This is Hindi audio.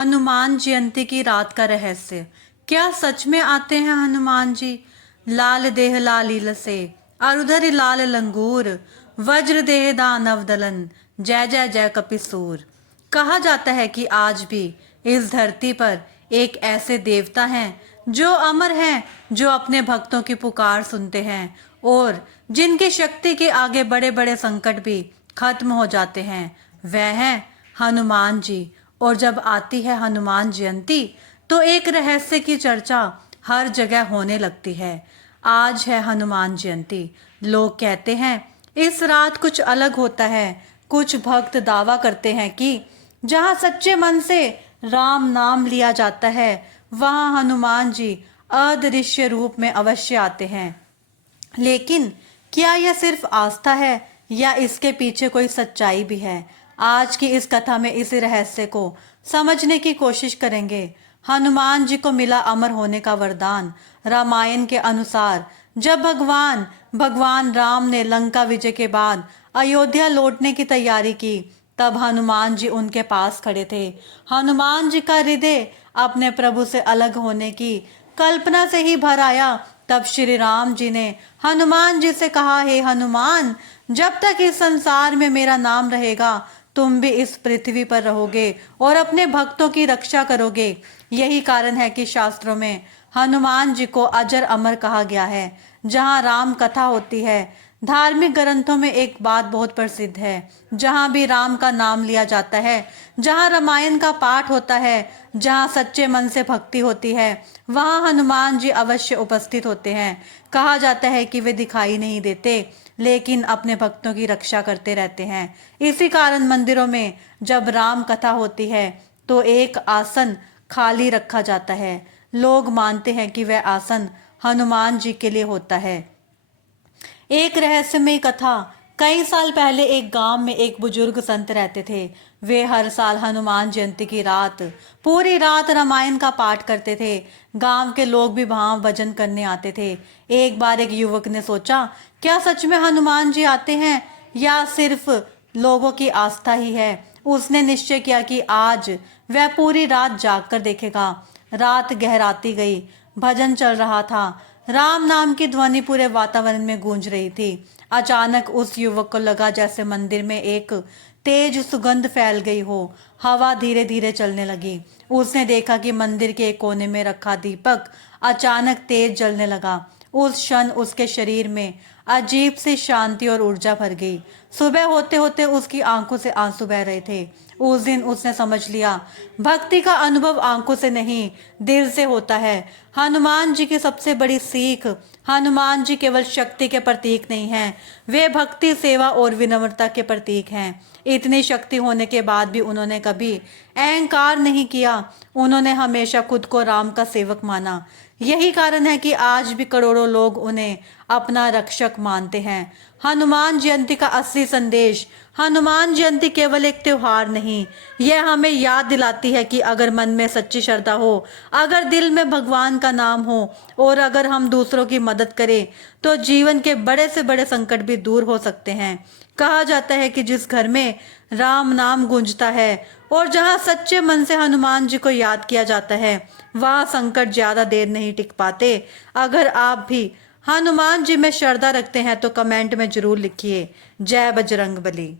हनुमान जयंती की रात का रहस्य। क्या सच में आते हैं हनुमान जी? लाल देह लालील से, अरुधर लाल लंगूर, वज्र देह दानव दलन, जय जय जय कपिसूर। कहा जाता है कि आज भी इस धरती पर एक ऐसे देवता हैं जो अमर हैं, जो अपने भक्तों की पुकार सुनते हैं और जिनकी शक्ति के आगे बड़े बड़े संकट भी खत्म हो जाते हैं। वह हैं हनुमान जी। और जब आती है हनुमान जयंती तो एक रहस्य की चर्चा हर जगह होने लगती है। आज है हनुमान जयंती। लोग कहते हैं इस रात कुछ अलग होता है। कुछ भक्त दावा करते हैं कि जहां सच्चे मन से राम नाम लिया जाता है वहां हनुमान जी अदृश्य रूप में अवश्य आते हैं। लेकिन क्या यह सिर्फ आस्था है या इसके पीछे कोई सच्चाई भी है? आज की इस कथा में इस रहस्य को समझने की कोशिश करेंगे। हनुमान जी को मिला अमर होने का वरदान। रामायण के अनुसार जब भगवान राम ने लंका विजय के बाद अयोध्या लौटने की तैयारी की, तब हनुमान जी उनके पास खड़े थे। हनुमान जी का हृदय अपने प्रभु से अलग होने की कल्पना से ही भर आया। तब श्री राम जी ने हनुमान जी से कहा, हे हनुमान, जब तक इस संसार में मेरा नाम रहेगा तुम भी इस पृथ्वी पर रहोगे और अपने भक्तों की रक्षा करोगे। यही कारण है कि शास्त्रों में हनुमान जी को अजर अमर कहा गया है। जहाँ राम कथा होती है, धार्मिक ग्रंथों में एक बात बहुत प्रसिद्ध है, जहाँ भी राम का नाम लिया जाता है, जहाँ रामायण का पाठ होता है, जहाँ सच्चे मन से भक्ति होती है, वहाँ हनुमान जी अवश्य उपस्थित होते हैं। कहा जाता है कि वे दिखाई नहीं देते लेकिन अपने भक्तों की रक्षा करते रहते हैं। इसी कारण मंदिरों में जब राम कथा होती है तो एक आसन खाली रखा जाता है। लोग मानते हैं कि वह आसन हनुमान जी के लिए होता है। एक रहस्यमय कथा। कई साल पहले एक गांव में एक बुजुर्ग संत रहते थे। वे हर साल हनुमान जयंती की रात पूरी रात रामायण का पाठ करते थे। गांव के लोग भी वहां भजन करने आते थे। एक बार एक युवक ने सोचा, क्या सच में हनुमान जी आते हैं या सिर्फ लोगों की आस्था ही है? उसने निश्चय किया कि आज वह पूरी रात जागकर देखेगा। रात गहराती गई, भजन चल रहा था, राम नाम की ध्वनि पूरे वातावरण में गूंज रही थी। अचानक उस युवक को लगा जैसे मंदिर में एक तेज सुगंध फैल गई हो। हवा धीरे धीरे चलने लगी। उसने देखा कि मंदिर के एक कोने में रखा दीपक अचानक तेज जलने लगा। उस क्षण उसके शरीर में अजीब सी शांति और ऊर्जा भर गई। सुबह होते होते उसकी आंखों से आंसू बह रहे थे। उस दिन उसने समझ लिया, भक्ति का अनुभव आंखों से नहीं, दिल से होता है। हनुमान जी की सबसे बड़ी सीख, हनुमान जी केवल शक्ति के प्रतीक नहीं हैं, वे भक्ति, सेवा और विनम्रता के प्रतीक हैं। इतनी शक्ति होने के बाद भी उन्होंने कभी अहंकार नहीं किया। उन्होंने हमेशा खुद को राम का सेवक माना। यही कारण है कि आज भी करोड़ों लोग उन्हें अपना रक्षक मानते हैं। हनुमान जयंती का असली संदेश। हनुमान जयंती केवल एक त्योहार नहीं, यह हमें याद दिलाती है कि अगर मन में सच्ची श्रद्धा हो, अगर दिल में भगवान का नाम हो और अगर हम दूसरों की मदद करें तो जीवन के बड़े से बड़े संकट भी दूर हो सकते हैं। कहा जाता है कि जिस घर में राम नाम गूंजता है और जहां सच्चे मन से हनुमान जी को याद किया जाता है, वहां संकट ज्यादा देर नहीं टिक पाते। अगर आप भी हनुमान जी में श्रद्धा रखते हैं तो कमेंट में जरूर लिखिए, जय बजरंग बली।